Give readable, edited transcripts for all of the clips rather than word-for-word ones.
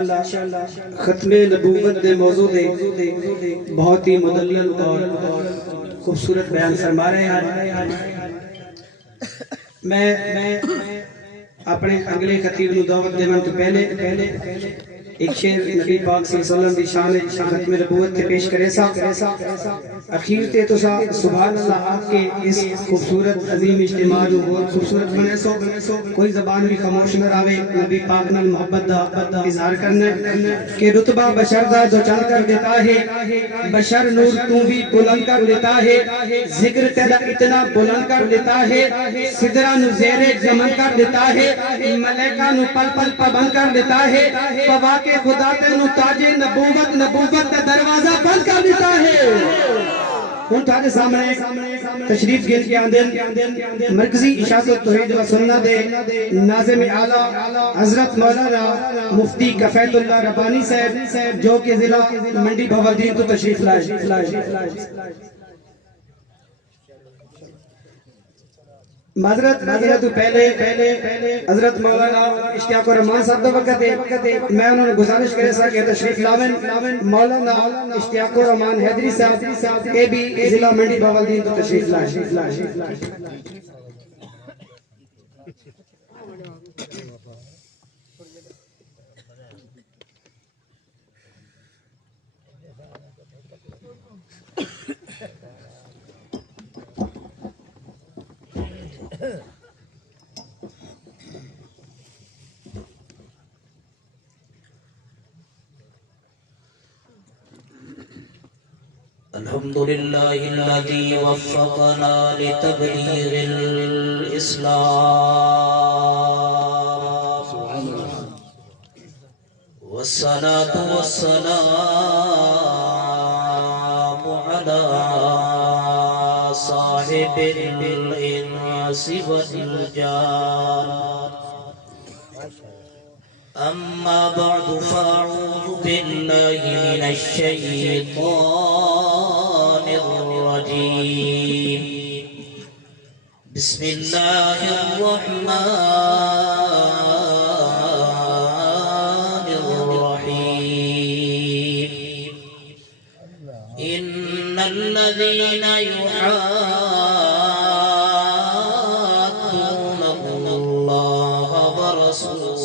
ختم نبوت دے موضوع دے بہت ہی مدلل اور خوبصورت بیان فرما رہے ہیں۔ میں اپنے اگلے خطیب نو دعوت دیون تو پہلے ایک شعر نبی پاک صلی اللہ علیہ وسلم دی شان ختم نبوت کے پیش کرے سا اخیر تے تو سبحان اللہ آپ کے اس خوبصورت عظیم اجتماع جو بہت خوبصورت بنے سو کوئی زبان بھی خاموش نہ راوے نبی پاک نال محبت دا اظہار کرنا کہ رتبہ بشر دا جو چل کر دیتا ہے بشر نور تو بھی بلند کر دیتا ہے ذکر تیرا اتنا بلند کر دیتا ہے سدرہ نو زیر جمن کر دیتا ہے ملائکہ نو پل پل پابند کر دیتا ہے بابا کے خدا تینو تاج نبوت کا دروازہ بند کر دیتا ہے۔ ان تھاڑے سامنے تشریف گل کے آندن مرکزی اشاعت و توحید و سنت دے ناظم اعلیٰ حضرت مولانا مفتی کفیت اللہ ربانی صاحب جو کہ ضلع منڈی بھوالدین تو تشریف لائے۔ معذرت تو پہلے حضرت مولانا اشتیاق الرحمان صاحب دا وقت ہے میں انہوں نے گزارش کرے سا کہ تشریف لاون مولانا اشتیاق الرحمان حیدری صاحب اے بھی ضلع منڈی بھوالدین تو تشریف لائے۔ الحمد لله الذي وفقنا لتبليغ الإسلام والصلاة والسلام على صاحب الإنس والجان أما بعد فأعوذ بالله من الشيطان الرجيم بسم الله الرحمن الرحيم إن الذين يحادون الله ورسوله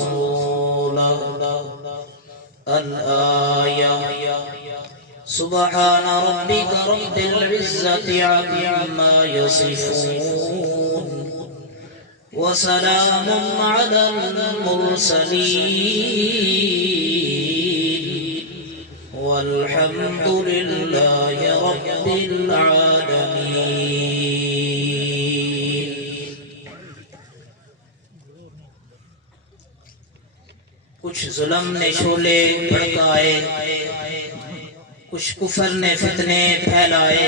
الآية سبحان ربك رب العزة عما يصفون وسلام على المرسلين والحمد لله رب العالمين۔ کچھ ظلم نے شعلے بھڑکائے کچھ کفر نے فتنے پھیلائے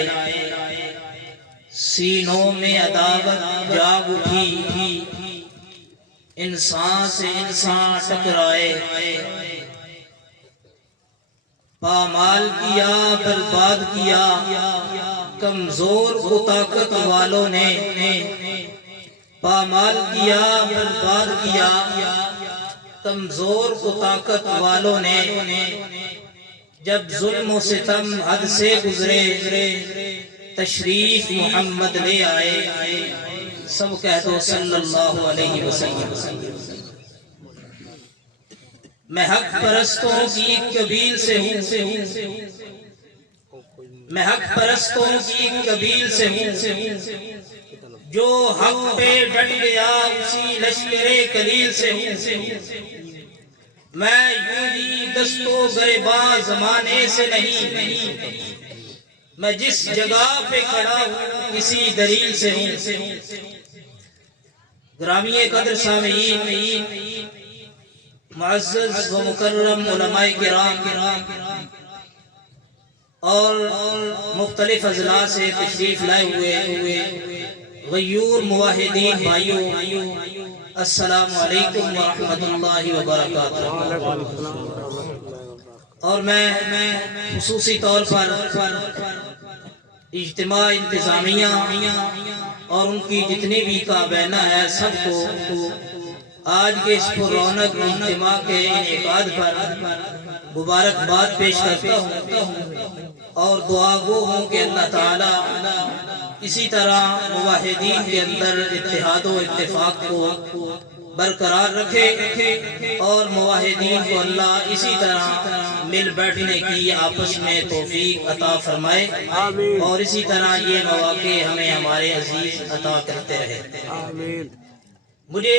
سینوں میں عداوت جاگ اٹھی انسان سے انسان ٹکرائے پامال کیا برباد کیا کمزور کو طاقت والوں نے پامال کیا برباد کیا کمزور کو طاقت والوں نے جب ظلم و ستم حد سے گزرے تشریف محمد لے آئے سب کہہ دو صلی اللہ علیہ وسلم۔ میں حق پرستوں کی ایک قبیل سے ہوں میں حق پرستوں کی ایک قبیل سے ہوں جو حق پہ ڈٹ گیا اسی لشکر کلیل سے ہوں میں یوں ہی دستو گریباں زمانے سے نہیں میں جس جگہ پہ کھڑا ہوں کسی دلیل سے ہوں۔ گرامی قدر سامعین معزز و مکرم علماء کرام اور مختلف اضلاع سے تشریف لائے ہوئے غیور موحدین بھائیوں السلام علیکم ورحمۃ اللہ وبرکاتہ۔ اور میں خصوصی طور پر اجتماع انتظامیہ اور ان کی جتنی بھی کابینہ ہے سب کو آج کے اس پر رونق اجتماع کے انعقاد پر مبارکباد پیش کرتا ہوں اور دعا گو ہوں کہ اللہ تعالی اسی طرح موحدین کے اندر اتحاد و اتفاق کو برقرار رکھے اور موحدین کو اللہ اسی طرح مل بیٹھنے کی آپس میں توفیق عطا فرمائے اور اسی طرح یہ مواقع ہمیں ہمارے عزیز عطا کرتے رہے۔ مجھے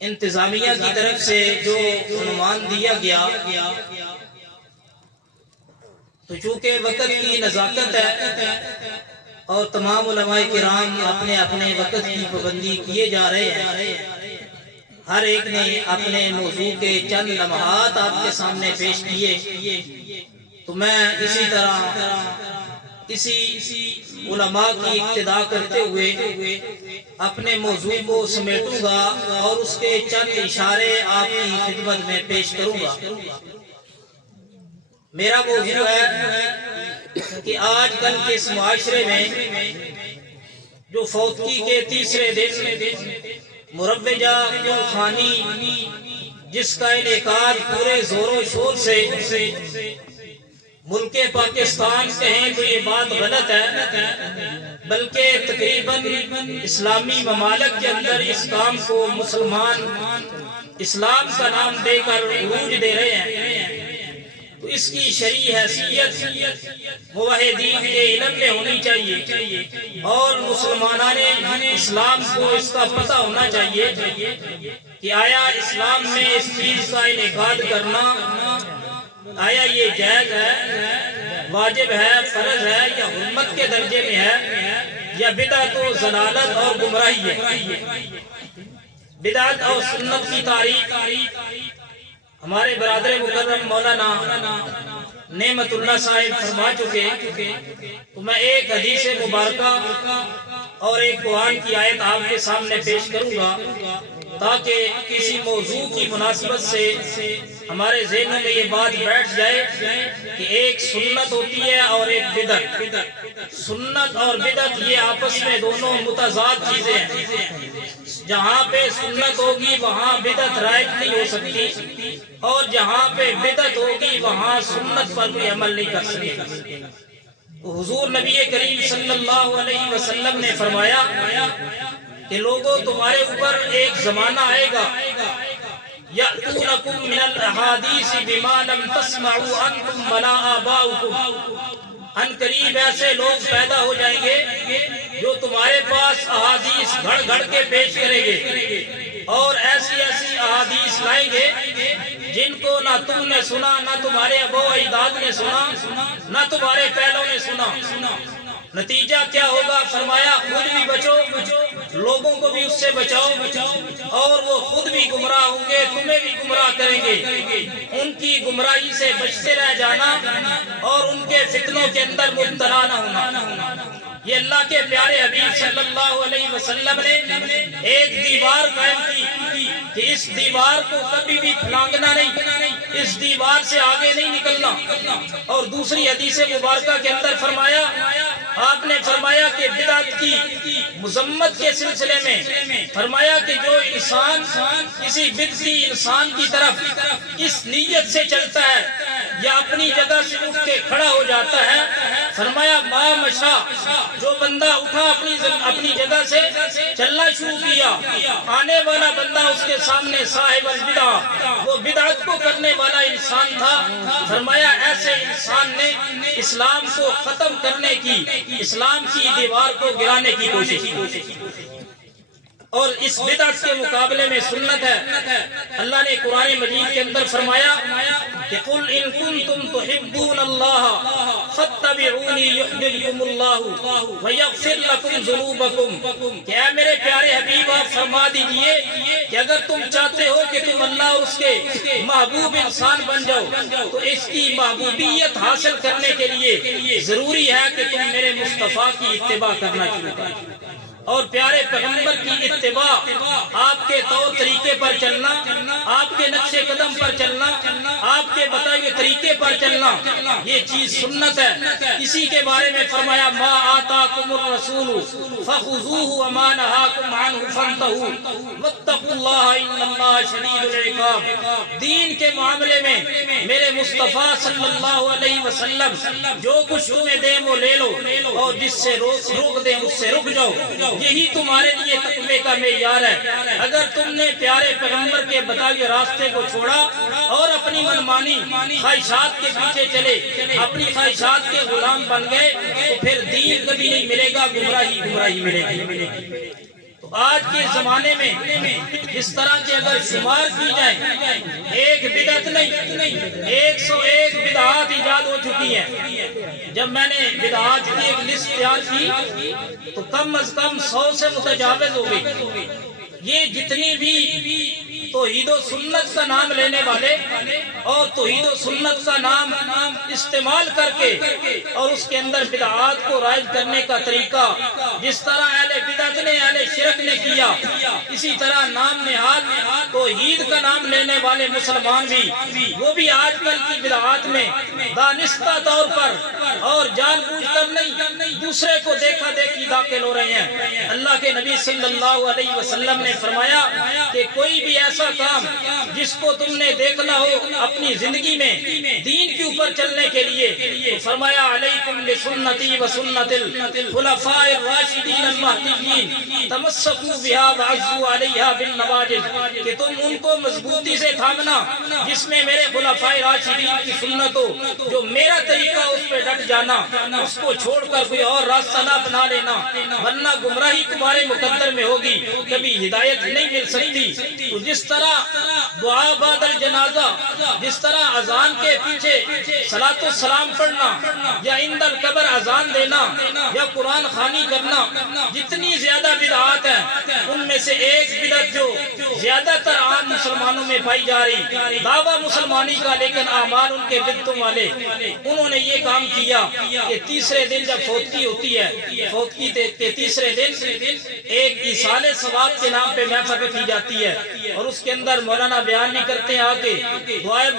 انتظامیہ کی طرف سے جو عنوان دیا گیا تو چونکہ وقت کی نزاکت ہے اور تمام علماء کرام اپنے اپنے وقت کی پابندی کیے جا رہے ہیں، ہر ایک نے اپنے موضوع کے چند لمحات آپ کے سامنے پیش کیے، تو میں اسی طرح اسی علماء کی اقتداء کرتے ہوئے اپنے موضوع کو سمیٹوں گا اور اس کے چند اشارے آپ کی خدمت میں پیش کروں گا۔ میرا موضوع ہے کہ آج کل کے اس معاشرے میں جو فوتگی کے تیسرے دن مروجہ خانی جس کا انعقاد پورے زور و شور سے ملک پاکستان کہیں تو یہ بات غلط ہے، بلکہ تقریباً اسلامی ممالک کے اندر اس کام کو مسلمان اسلام کا نام دے کر عروج دے رہے ہیں، تو اس کی شرعی حیثیت موحدین کے علم میں ہونی چاہیے اور مسلمانان اسلام کو اس کا پتہ ہونا چاہیے کہ آیا اسلام میں اس چیز کا انعقاد کرنا آیا یہ جائز ہے، واجب ہے، فرض ہے یا حرمت کے درجے میں ہے یا بدعت و ضلالت اور گمراہی ہے۔ بدعت اور سنت کی تاریخ ہمارے برادر مکرم مولانا نعمت اللہ صاحب فرما چکے، تو میں ایک حدیث مبارکہ اور ایک قرآن کی آیت آپ کے سامنے پیش کروں گا تاکہ کسی موضوع کی مناسبت سے ہمارے ذہنوں میں یہ بات بیٹھ جائے کہ ایک سنت ہوتی ہے اور ایک بدعت۔ سنت اور بدعت یہ آپس میں دونوں متضاد چیزیں ہیں، جہاں پہ سنت ہوگی وہاں بدعت رائج نہیں ہو سکتی اور جہاں پہ بدعت ہوگی وہاں سنت پر کوئی عمل نہیں کر سکے گا۔ حضور نبی کریم صلی اللہ علیہ وسلم نے فرمایا کہ لوگوں تمہارے اوپر ایک زمانہ آئے گا یأتونکم من الاحادیث بما لم تسمعوا انتم ولا آباؤکم، ان قریب ایسے لوگ پیدا ہو جائیں گے جو تمہارے پاس احادیث گھڑ گھڑ کے پیش کریں گے اور ایسی ایسی احادیث لائیں گے جن کو نہ تم نے سنا، نہ تمہارے ابو اجداد نے سنا، نہ تمہارے پہلوں نے سنا۔ نتیجہ کیا ہوگا؟ فرمایا خود بھی بچو، لوگوں کو بھی اس سے بچاؤ اور وہ خود بھی گمراہ ہوں گے، تمہیں بھی گمراہ کریں گے۔ ان کی گمراہی سے بچتے رہ جانا اور ان کے فتنوں کے اندر مبتلا نہ ہونا۔ یہ اللہ کے پیارے حبیب صلی اللہ علیہ وسلم نے ایک دیوار قائم کی کہ اس دیوار کو کبھی بھی پھلانگنا نہیں، اس دیوار سے آگے نہیں نکلنا۔ اور دوسری حدیث مبارکہ کے اندر فرمایا، آپ نے فرمایا کہ بدعت کی مذمت کے سلسلے میں فرمایا کہ جو انسان کسی بدعتی انسان کی طرف اس نیت سے چلتا ہے یا اپنی جگہ سے اٹھ کے کھڑا ہو جاتا ہے، فرمایا ما مشا، جو بندہ اٹھا اپنی جگہ سے چلنا شروع کیا، آنے والا بندہ اس کے سامنے صاحب البدع، وہ بدعت کو کرنے والا انسان تھا۔ فرمایا ایسے انسان نے اسلام کو ختم کرنے کی، اسلام کی دیوار کو گرانے کی کوشش کی۔ اور اس بدعت کے مقابلے میں سنت ہے۔ اللہ نے قرآن مجید کے اندر فرمایا کہ قل ان کنتم تحبون اللہ فاتبعونی یحببکم اللہ ویغفر لکم ذنوبکم، کہ اے میرے پیارے حبیب آپ فرما دیجئے کہ اگر تم چاہتے ہو کہ تم اللہ اور اس کے محبوب انسان بن جاؤ تو اس کی محبوبیت حاصل کرنے کے لیے ضروری ہے کہ تم میرے مصطفیٰ کی اتباع کرنا شروع کرو۔ اور پیارے پیغمبر کی اتباع، آپ کے طور طریقے پر چلنا، آپ کے نقش قدم پر چلنا، آپ کے بتائے ہوئے طریقے پر چلنا، یہ چیز سنت ہے۔ اسی کے بارے میں فرمایا ما آتاکم الرسول فخذوہ وما نہاکم عنہ فانتہوا واتقوا اللہ ان اللہ شدید العقاب۔ دین کے معاملے میں میرے مصطفیٰ صلی اللہ علیہ وسلم جو کچھ تمہیں دیں وہ لے لو، اور جس سے روک دیں اس سے رک جاؤ، یہی تمہارے لیے تقوی کا معیار ہے۔ اگر تم نے پیارے پیغمبر کے بتائے راستے کو چھوڑا اور اپنی منمانی خواہشات کے پیچھے چلے، اپنی خواہشات کے غلام بن گئے، تو پھر دین کبھی نہیں ملے گا، گمراہی ملے گی۔ تو آج کے زمانے میں اس طرح کے اگر شمار کی جائے، ایک بدعت نہیں 101 بدعات ایجاد ہو چکی ہیں۔ جب میں نے بدعات کی ایک لسٹ تیار کی تو کم از کم 100 سے متجاوز ہو گئی۔ یہ جتنی بھی توحید و سنت کا نام لینے والے اور توحید و سنت کا نام استعمال کر کے اور اس کے اندر بدعات کو رائج کرنے کا طریقہ جس طرح اہل بدعت نے اہل شرک نے کیا، اسی طرح نام نہاد توحید کا نام لینے والے مسلمان بھی، وہ بھی آج کل کی بدعات میں دانستہ طور پر اور جان بوجھ کر نہیں، دوسرے کو دیکھا دیکھی داخل ہو رہے ہیں۔ اللہ کے نبی صلی اللہ علیہ وسلم نے فرمایا کہ کوئی بھی ایسا کام جس کو تم نے دیکھنا ہو اپنی زندگی میں دین کے اوپر چلنے کے لیے، تو فرمایا علیکم بسنتی وسنت الخلفاء الراشدین المہدیین تمسکوا بها وعضوا علیہا بالنواجذ، کہ تم ان کو مضبوطی سے تھامنا جس میں میرے خلفاء راشدین کی سنت ہو، جو میرا طریقہ اس پہ ڈٹ جانا، اس کو چھوڑ کر کوئی اور راستہ نہ اپنا لینا، ورنہ گمراہی تمہارے مقدر میں ہوگی، کبھی ہدایت نہیں مل سکتی۔ تو جس طرح دعا بعد الجنازہ، جس طرح اذان کے پیچھے صلاۃ السلام پڑھنا یا عند القبر اذان دینا یا قرآن خوانی کرنا، جتنی زیادہ بدعات ہیں ان میں سے ایک بدعت جو زیادہ تر عام مسلمانوں میں پائی جا رہی، دعویٰ مسلمانی کا لیکن اعمال ان کے بدعتوں والے، انہوں نے یہ کام کیا کہ تیسرے دن جب فوتگی ہوتی ہے، فوتگی کے تیسرے دن ایک ایصال ثواب کے نام پہ محفل کی جاتی ہے، اور اس کے اندر مولانا بیان بھی کرتے ہیں آگے،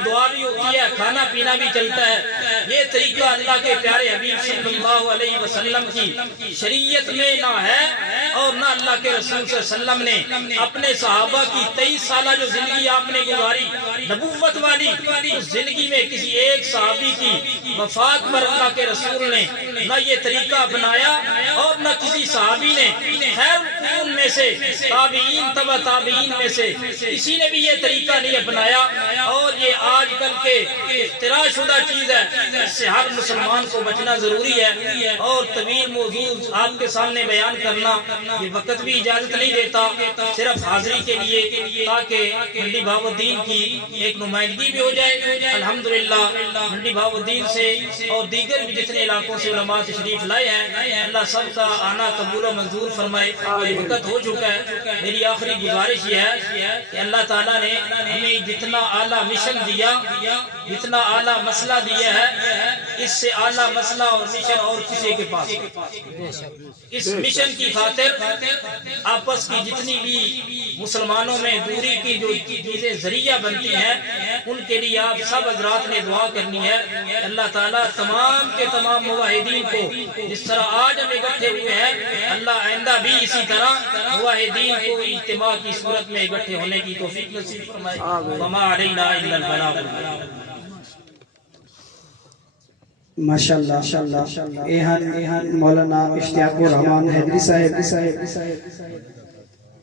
دعا بھی ہوتی ہے، کھانا پینا بھی چلتا ہے۔ یہ طریقہ اللہ کے پیارے حبیب صلی اللہ علیہ وسلم کی شریعت میں نہ ہے، اور نہ اللہ کے رسول صلی اللہ علیہ وسلم نے اپنے صحابہ کی 23 سالہ جو زندگی آپ نے گزاری نبوت والی، اس زندگی میں کسی ایک صحابی کی وفات پر اللہ کے رسول نے نہ یہ طریقہ اپنایا، اور نہ کسی صحابی نے، خیر ان میں سے تابعین تبع تابعین میں سے کسی نے بھی یہ طریقہ نہیں اپنایا، اور یہ آج کل کے اختراع شدہ چیز ہے، اس سے ہر مسلمان کو بچنا ضروری ہے۔ اور طویل موضوع آپ کے سامنے بیان کرنا یہ وقت بھی اجازت نہیں دیتا، صرف حاضری کے لیے تاکہ منڈی بہاؤالدین کی ایک نمائندگی بھی ہو جائے۔ الحمدللہ منڈی بہاؤالدین سے اور دیگر بھی جتنے علاقوں سے علماء تشریف لائے ہیں، اللہ سب کا آنا قبول و منظور فرمائے۔ وقت ہو چکا ہے، میری آخری گزارش یہ ہے کہ اللہ تعالیٰ نے ہمیں جتنا اعلیٰ مشن دیا، جتنا اعلیٰ مسئلہ دیا ہے، اس سے اعلیٰ مسئلہ اور مشن اور کسی کے پاس۔ اس مشن کی خاطر آپس کی جتنی بھی مسلمانوں میں دوری کی جو چیزیں ذریعہ بنتی ہیں، ان کے لیے آپ سب حضرات نے دعا کرنی ہے۔ اللہ تعالیٰ تمام کے تمام موحدین کو جس طرح آج ہم اکٹھے ہوئے ہیں، اللہ آئندہ بھی اسی طرح موحدین کو اجتماع کی صورت میں اکٹھے ہونے کی توفیق نصیب فرمائے۔ وما علینا الا البلاغ۔ ماشاءاللہ، مولانا اشتیاق الرحمان حیدری صاحب